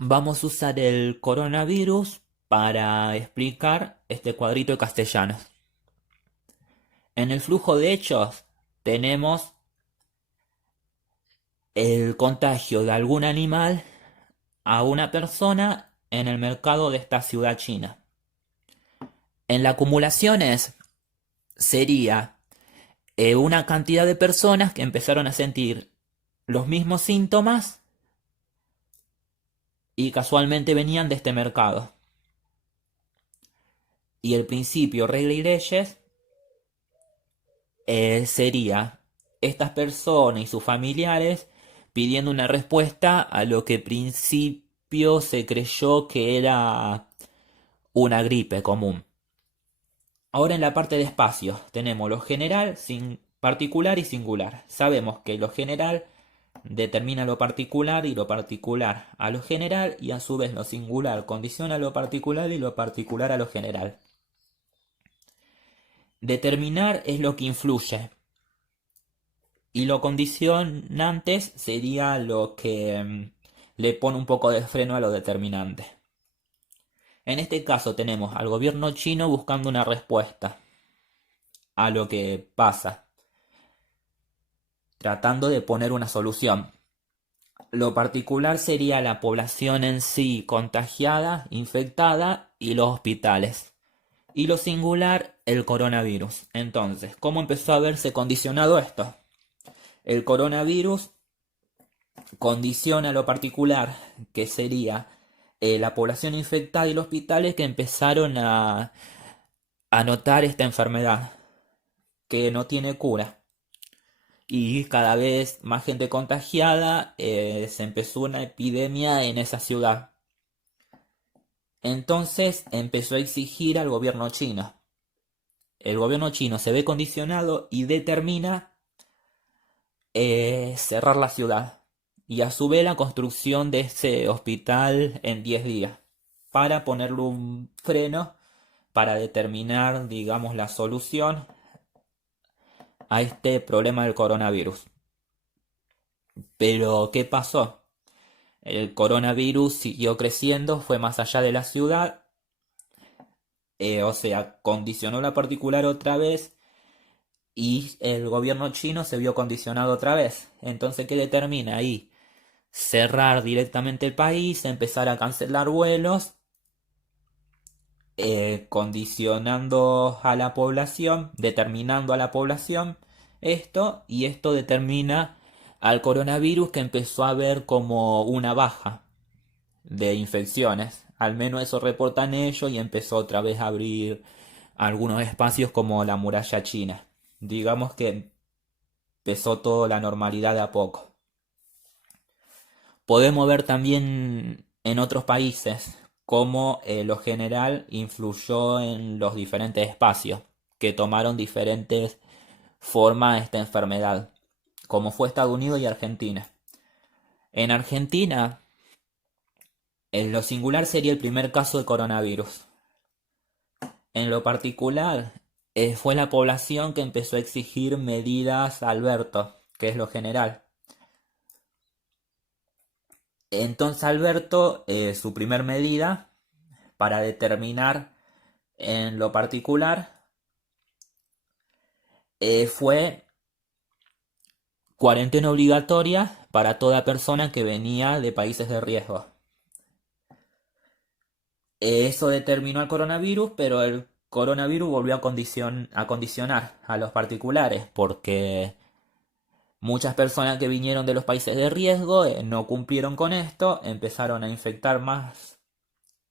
Vamos a usar el coronavirus para explicar este cuadrito de castellanos. En el flujo de hechos tenemos el contagio de algún animal a una persona en el mercado de esta ciudad china. En las acumulaciones sería una cantidad de personas que empezaron a sentir los mismos síntomas y casualmente venían de este mercado. Y el principio, regla y leyes sería estas personas y sus familiares pidiendo una respuesta a lo que al principio se creyó que era una gripe común. Ahora en la parte de espacios tenemos lo general, sin particular y singular. Sabemos que lo general determina lo particular y lo particular a lo general, y a su vez lo singular condiciona lo particular y lo particular a lo general. Determinar es lo que influye y lo condicionantes sería lo que le pone un poco de freno a lo determinante. En este caso tenemos al gobierno chino buscando una respuesta a lo que pasa, tratando de poner una solución. Lo particular sería la población en sí contagiada, infectada y los hospitales. Y lo singular, el coronavirus. Entonces, ¿cómo empezó a verse condicionado esto? El coronavirus condiciona lo particular, que sería la población infectada y los hospitales que empezaron a notar esta enfermedad, que no tiene cura. Y cada vez más gente contagiada, se empezó una epidemia en esa ciudad. Entonces empezó a exigir al gobierno chino. El gobierno chino se ve condicionado y determina cerrar la ciudad. Y a su vez la construcción de ese hospital en 10 días. Para ponerle un freno, para determinar, digamos, la solución a este problema del coronavirus. Pero, ¿qué pasó? El coronavirus siguió creciendo, fue más allá de la ciudad, o sea, condicionó la particular otra vez y el gobierno chino se vio condicionado otra vez. Entonces, ¿qué determina ahí? Cerrar directamente el país, empezar a cancelar vuelos, condicionando a la población, determinando a la población esto, y esto determina al coronavirus, que empezó a ver como una baja de infecciones. Al menos eso reportan ellos, y empezó otra vez a abrir algunos espacios como la muralla china. Digamos que empezó toda la normalidad de a poco. Podemos ver también en otros países cómo lo general influyó en los diferentes espacios, que tomaron diferentes formas esta enfermedad, como fue Estados Unidos y Argentina. En Argentina, en lo singular sería el primer caso de coronavirus. En lo particular, fue la población que empezó a exigir medidas a Alberto, que es lo general. Entonces Alberto, su primer medida para determinar en lo particular, fue cuarentena obligatoria para toda persona que venía de países de riesgo. Eso determinó el coronavirus, pero el coronavirus volvió a condicionar a los particulares, porque muchas personas que vinieron de los países de riesgo no cumplieron con esto, empezaron a infectar más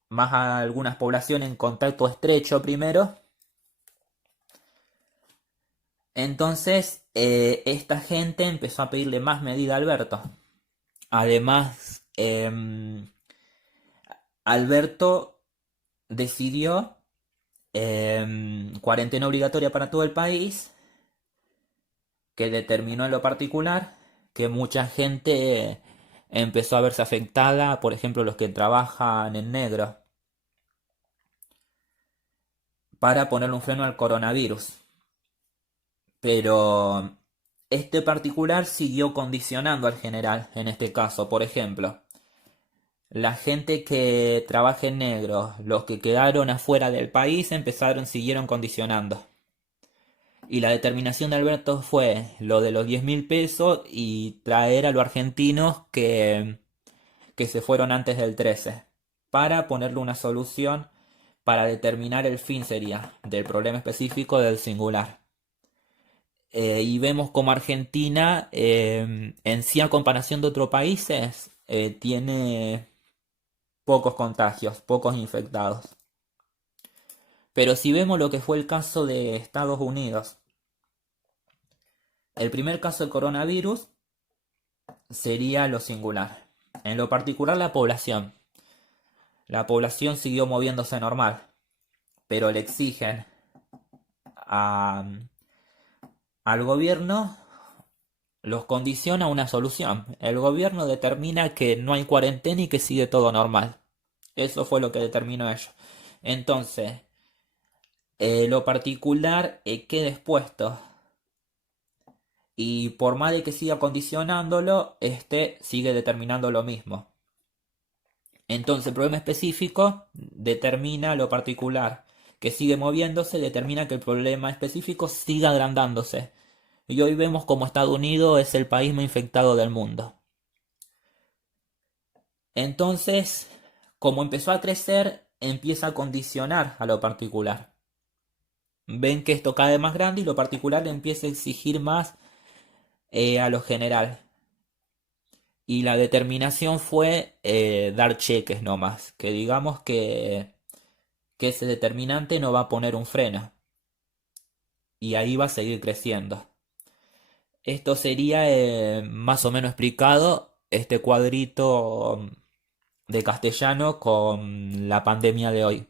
a algunas poblaciones en contacto estrecho primero. Entonces, esta gente empezó a pedirle más medida a Alberto. Además, Alberto decidió cuarentena obligatoria para todo el país, que determinó en lo particular que mucha gente empezó a verse afectada, por ejemplo los que trabajan en negro, para ponerle un freno al coronavirus. Pero este particular siguió condicionando al general en este caso. Por ejemplo, La gente que trabaja en negro, los que quedaron afuera del país, siguieron condicionando. Y la determinación de Alberto fue lo de los 10.000 pesos y traer a los argentinos que se fueron antes del 13 para ponerle una solución para determinar el fin sería del problema específico del singular. Y vemos como Argentina, en sí a comparación de otros países, tiene pocos contagios, pocos infectados. Pero si vemos lo que fue el caso de Estados Unidos, el primer caso de coronavirus sería lo singular. En lo particular la población. La población siguió moviéndose normal, pero le exigen a- al gobierno, los condiciona a una solución. El gobierno determina que no hay cuarentena y que sigue todo normal. Eso fue lo que determinó ellos. Entonces, lo particular queda expuesto. Y por más de que siga condicionándolo, este sigue determinando lo mismo. Entonces el problema específico determina lo particular, que sigue moviéndose, determina que el problema específico siga agrandándose. Y hoy vemos como Estados Unidos es el país más infectado del mundo. Entonces, como empezó a crecer, empieza a condicionar a lo particular. Ven que esto cae más grande y lo particular le empieza a exigir más a lo general. Y la determinación fue dar cheques nomás, que digamos que ese determinante no va a poner un freno y ahí va a seguir creciendo. Esto sería más o menos explicado este cuadrito de castellano con la pandemia de hoy.